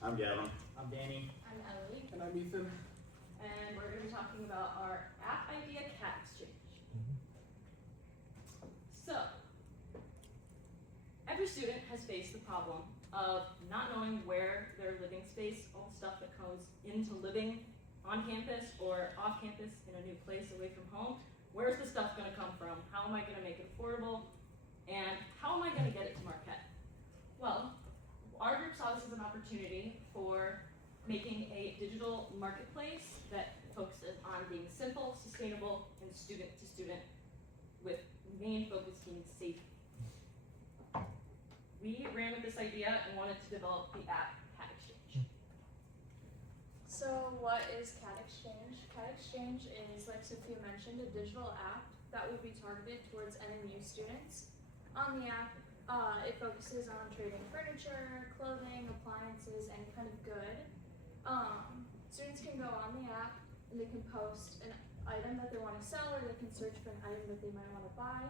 I'm Gavin. I'm Danny. I'm Ellie, And I'm Ethan. and we're going to be talking about our app idea cat exchange. So, every student has faced the problem of not knowing where their living space, all the stuff that comes into living on campus or off campus in a new place away from home, where's the stuff going to come from? How am I going to make it affordable? And how am I going to get it to Marquette? Well, our group saw this as an opportunity for making a digital marketplace that focuses on being simple, sustainable, and student to student, with main focus being safety. We ran with this idea and wanted to develop the app Cat Exchange. So what is Cat Exchange? Cat Exchange is, like Sophia mentioned, a digital app that will be targeted towards NMU students. On the app, it focuses on trading furniture, clothing, appliances, any kind of good. Students can go on the app and they can post an item that they want to sell, or they can search for an item that they might want to buy.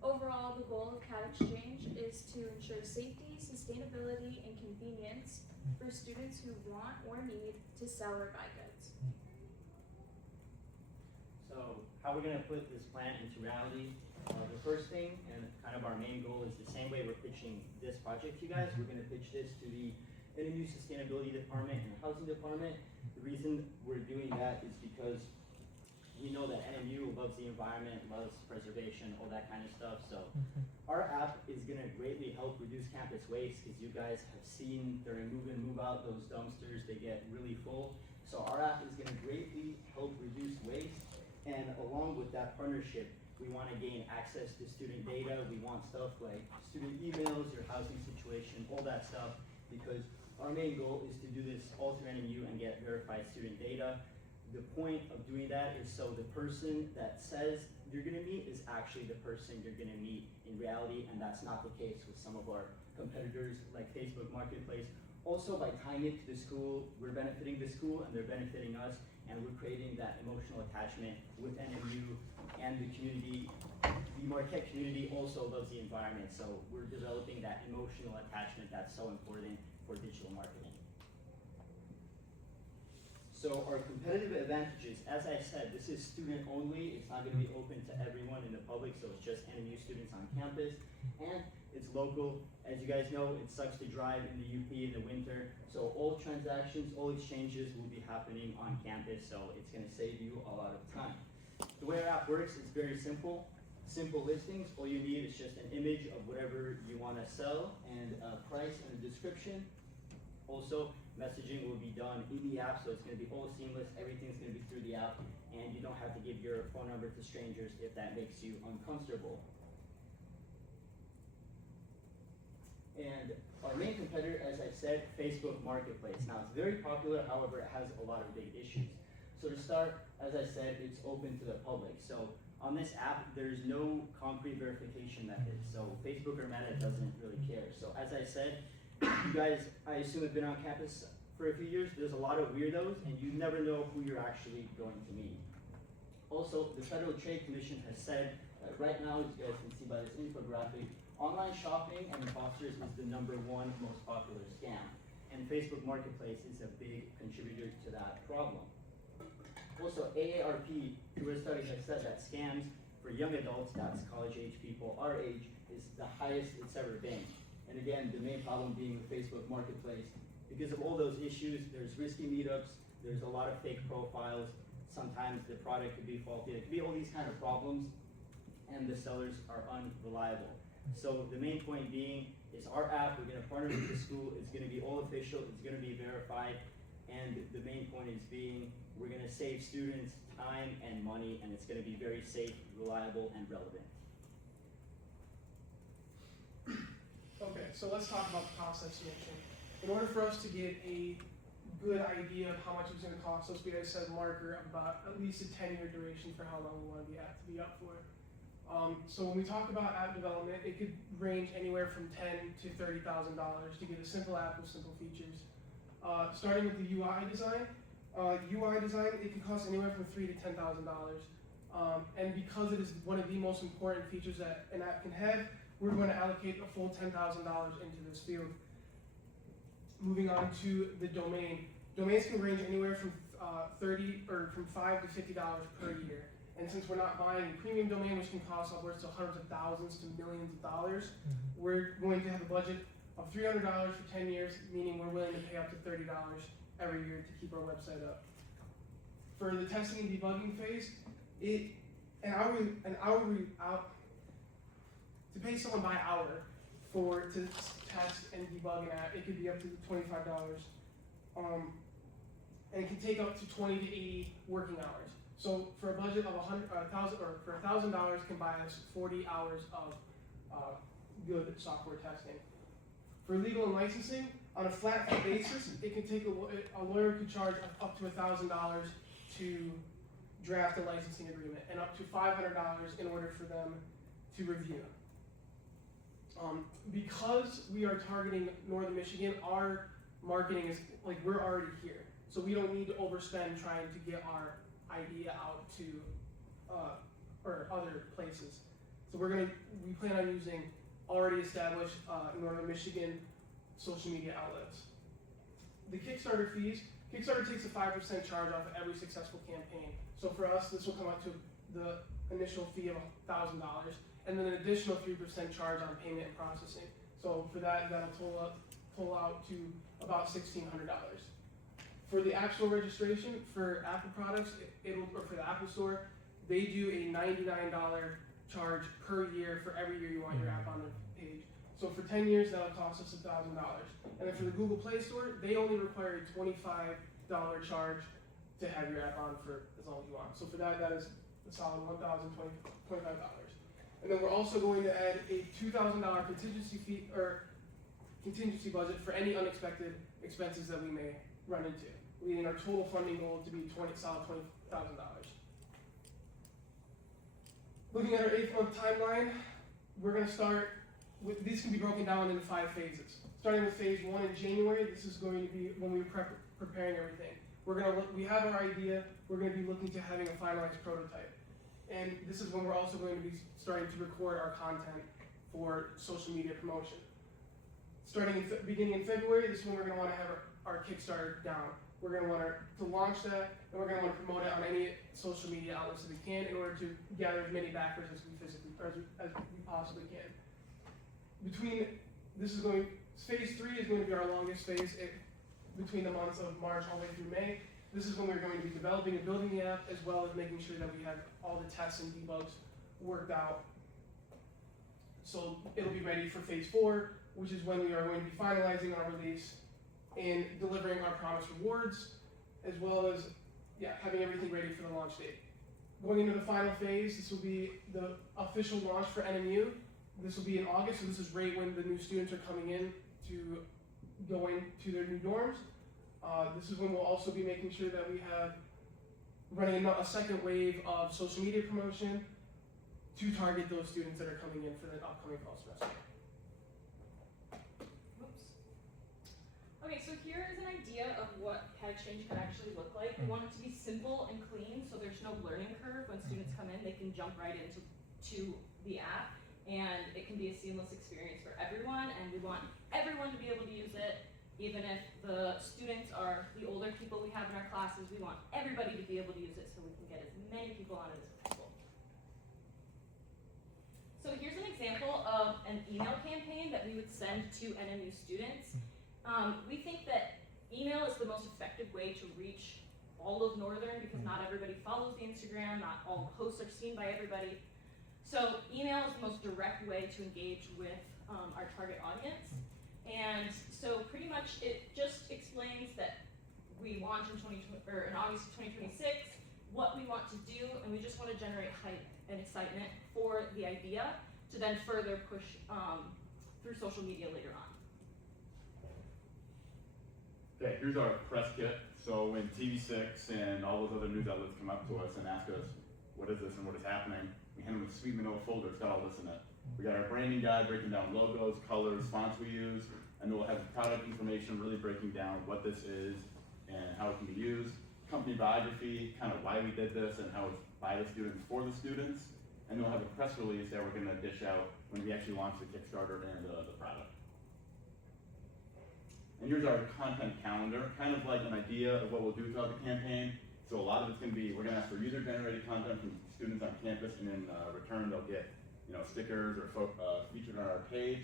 Overall, the goal of Cat Exchange is to ensure safety, sustainability, and convenience for students who want or need to sell or buy goods. So, how we're going to put this plan into reality? The first thing, and kind of our main goal, is the same way we're pitching this project to you guys. We're going to pitch this to the NMU Sustainability Department and Housing Department. The reason we're doing that is because we know that NMU loves the environment, loves preservation, all that kind of stuff. So our app is going to greatly help reduce campus waste, because you guys have seen during move in, move out, those dumpsters, they get really full. So our app is going to greatly help reduce waste. And along with that partnership, we want to gain access to student data. We want stuff like student emails, your housing situation, all that stuff, because our main goal is to do this all through NMU and get verified student data. The point of doing that is so the person that says you're going to meet is actually the person you're going to meet in reality, and that's not the case with some of our competitors like Facebook Marketplace. Also, by tying it to the school, we're benefiting the school and they're benefiting us, and we're creating that emotional attachment with NMU and the community. The Marquette community also loves the environment, so we're developing that emotional attachment that's so important for digital marketing. So our competitive advantages, as I said, this is student only. It's not going to be open to everyone in the public, so it's just NMU students on campus. And it's local. As you guys know, it sucks to drive in the UP in the winter. So all transactions, all exchanges will be happening on campus, so it's going to save you a lot of time. The way our app works is very simple. Simple listings. All you need is just an image of whatever you want to sell, and a price and a description. Also, messaging will be done in the app, so it's going to be all seamless. Everything's going to be through the app, and you don't have to give your phone number to strangers if that makes you uncomfortable. And our main competitor, as I said, Facebook Marketplace. Now, it's very popular, however, it has a lot of big issues. So to start, as I said, it's open to the public. So on this app, there's no concrete verification method. So Facebook or Meta doesn't really care. So as I said, you guys, I assume, have been on campus for a few years. There's a lot of weirdos, and you never know who you're actually going to meet. Also, the Federal Trade Commission has said that right now, as you guys can see by this infographic, online shopping and imposters is the #1 most popular scam. And Facebook Marketplace is a big contributor to that problem. Also, AARP, through a study, has said that scams for young adults, that's college-age people our age, is the highest it's ever been. And again, the main problem being with Facebook Marketplace, because of all those issues, there's risky meetups, there's a lot of fake profiles, sometimes the product could be faulty, it could be all these kind of problems, and the sellers are unreliable. So the main point being is our app, we're going to partner with the school, it's going to be all official, it's going to be verified, and the main point is being we're going to save students time and money, and it's going to be very safe, reliable, and relevant. Okay, so let's talk about the cost estimation. In order for us to get a good idea of how much it's going to cost us, we had set a marker of about at least a 10-year duration for how long we want the app to be up for. So when we talk about app development, it could range anywhere from $10,000 to $30,000 to get a simple app with simple features. Starting with the UI design, it can cost anywhere from $3,000 to $10,000. And because it is one of the most important features that an app can have, we're going to allocate a full $10,000 into this field. moving on to the domain. Domains can range anywhere from from $5 to $50 per year. And since we're not buying a premium domain, which can cost upwards to hundreds of thousands to millions of dollars, we're going to have a budget of $300 for 10 years, meaning we're willing to pay up to $30 every year to keep our website up. For the testing and debugging phase, to pay someone by hour to test and debug an app, it could be up to $25. And it can take up to 20 to 80 working hours. So for a budget of $1,000 can buy us 40 hours of good software testing. For legal and licensing, on a flat fee basis, it can take a lawyer could charge up to $1,000 to draft a licensing agreement, and up to $500 in order for them to review. Because we are targeting Northern Michigan, our marketing is like we're already here, so we don't need to overspend trying to get our idea out to or other places. So we plan on using already established Northern Michigan social media outlets. The Kickstarter fees. Kickstarter takes a 5% charge off of every successful campaign. So for us, this will come out to the initial fee of $1,000, and then an additional 3% charge on payment and processing. So for that'll total out to about $1,600. For the App Store registration for Apple products, or for the Apple Store, they do a $99 charge per year for every year you want your app on the page. So for 10 years, that'll cost us $1,000. And then for the Google Play Store, they only require a $25 charge to have your app on for as long as you want. So for that is a solid $1,025. And then we're also going to add a $2,000 contingency fee or contingency budget for any unexpected expenses that we may run into, leading our total funding goal to be solid $20,000. Looking at our 8-month timeline, we're going to start with, these can be broken down into 5 phases. Starting with phase 1 in January, this is going to be when we're preparing everything. We have our idea, we're going to be looking to having a finalized prototype. And this is when we're also going to be starting to record our content for social media promotion. Beginning in February, this is when we're going to want to have our Kickstarter down. We're going to want to launch that, and we're going to want to promote it on any social media outlets that we can in order to gather as many backers as we possibly can. Phase 3 is going to be our longest phase between the months of March all the way through May. This is when we're going to be developing and building the app, as well as making sure that we have all the tests and debugs worked out. So it'll be ready for phase 4, which is when we are going to be finalizing our release and delivering our promised rewards, as well as having everything ready for the launch date. Going into the final phase, this will be the official launch for NMU. This will be in August, so this is right when the new students are coming in to go into their new dorms. This is when we'll also be making sure that we have running a second wave of social media promotion to target those students that are coming in for the upcoming fall semester. Whoops. Okay, so here is an idea of what Pad Exchange could actually look like. We want it to be simple and clean, so there's no learning curve. When students come in, they can jump right into the app, and it can be a seamless experience for everyone, and we want everyone to be able to use it. Even if the students are the older people we have in our classes, we want everybody to be able to use it so we can get as many people on it as possible. So here's an example of an email campaign that we would send to NMU students. We think that email is the most effective way to reach all of Northern because not everybody follows the Instagram, not all posts are seen by everybody. So email is the most direct way to engage with our target audience. And so pretty much it just explains that we launch in August of 2026, what we want to do, and we just want to generate hype and excitement for the idea to then further push through social media later on. Okay, here's our press kit. So when TV6 and all those other news outlets come up to us and ask us, what is this and what is happening, we hand them a sweet manila folder, it's got all this in it. We got our branding guide breaking down logos, colors, fonts we use, and we'll have product information really breaking down what this is and how it can be used. Company biography, kind of why we did this and how it's by the students for the students. And we'll have a press release that we're gonna dish out when we actually launch the Kickstarter and the product. And here's our content calendar, kind of like an idea of what we'll do throughout the campaign. So a lot of it's going to be, we're going to ask for user-generated content from students on campus, and in return they'll get, stickers or featured on our page.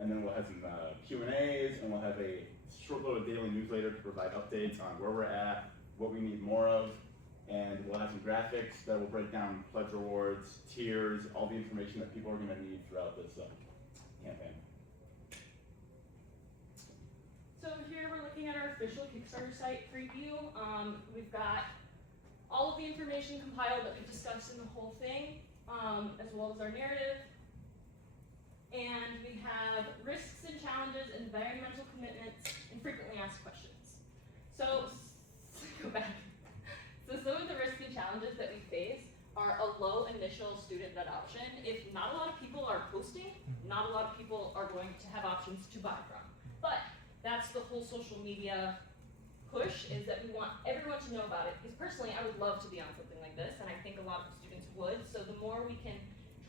And then we'll have some Q&As, and we'll have a short little daily newsletter to provide updates on where we're at, what we need more of, and we'll have some graphics that will break down pledge rewards, tiers, all the information that people are going to need throughout this campaign. So here we're looking at our official Kickstarter site preview. We've got all of the information compiled that we discussed in the whole thing, as well as our narrative. And we have risks and challenges, environmental commitments, and frequently asked questions. So, go back. So some of the risks and challenges that we face are a low initial student adoption. If not a lot of people are posting, not a lot of people are going to have options to buy from. But that's the whole social media push, is that we want everyone to know about it. Because personally, I would love to be on something like this, and I think a lot of students would. So the more we can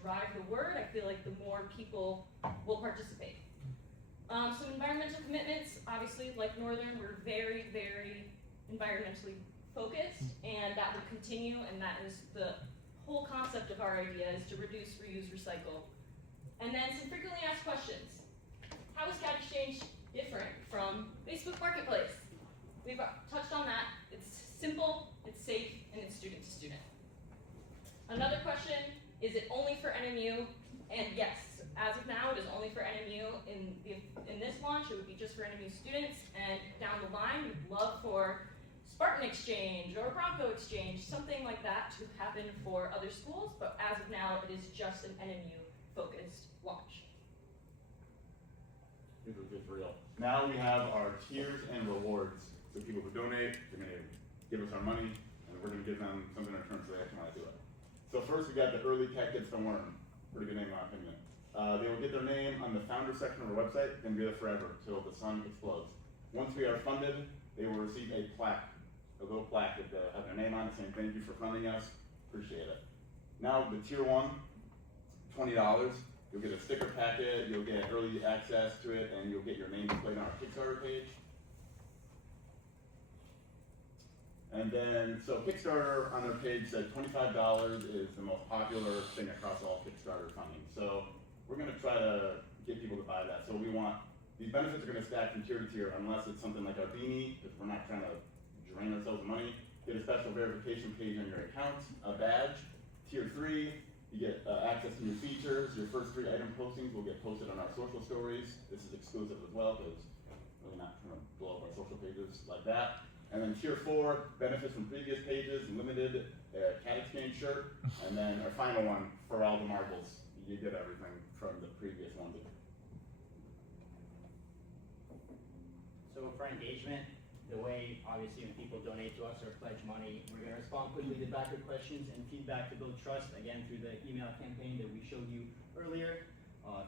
drive the word, I feel like the more people will participate. So environmental commitments, obviously, like Northern, we're very, very environmentally focused, and that will continue, and that is the whole concept of our idea, is to reduce, reuse, recycle. And then some frequently asked questions. How is Cat Exchange different from Facebook Marketplace? We've touched on that. It's simple, it's safe, and it's student to student. Another question, is it only for NMU? And yes, as of now, it is only for NMU. In this launch, it would be just for NMU students, and down the line, we'd love for Spartan Exchange or Bronco Exchange, something like that to happen for other schools, but as of now, it is just an NMU-focused launch. This is real. Now we have our tiers and rewards. So people who donate, they're going to give us our money, and we're going to give them something in return so they actually want to do it. So first we got the Early Cat Gets to Learn. Pretty good name in my opinion. They will get their name on the founder section of our website and be there forever till the sun explodes. Once we are funded, they will receive a plaque, a little plaque that have their name on it saying thank you for funding us, appreciate it. Now the tier 1, $20. You'll get a sticker packet, you'll get early access to it, and you'll get your name displayed on our Kickstarter page. And then, so Kickstarter on their page said $25 is the most popular thing across all Kickstarter funding. So we're going to try to get people to buy that. So we want, these benefits are going to stack from tier to tier unless it's something like our beanie, because we're not trying to drain ourselves of money. Get a special verification page on your account, a badge. Tier 3, you get access to new features. Your first 3 item postings will get posted on our social stories. This is exclusive as well, because we're really not trying to blow up our social pages like that. And then tier 4, benefits from previous pages, limited Cat Exchange shirt. And then our final one, for all the marbles. You get everything from the previous ones. So for engagement, the way, obviously, when people donate to us or pledge money, we're going to respond quickly to backer questions and feedback to build trust, again, through the email campaign that we showed you earlier.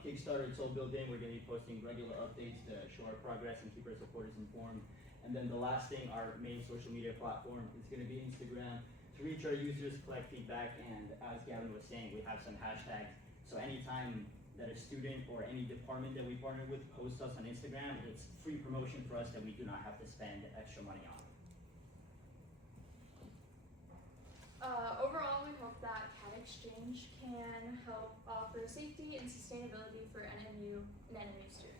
Kickstarter, it's all built in. We're going to be posting regular updates to show our progress and keep our supporters informed. And then the last thing, our main social media platform is going to be Instagram to reach our users, collect feedback, and as Gavin was saying, we have some hashtags. So anytime that a student or any department that we partner with posts us on Instagram, it's free promotion for us that we do not have to spend extra money on. Overall, we hope that Cat Exchange can help offer safety and sustainability for NMU and NMU students.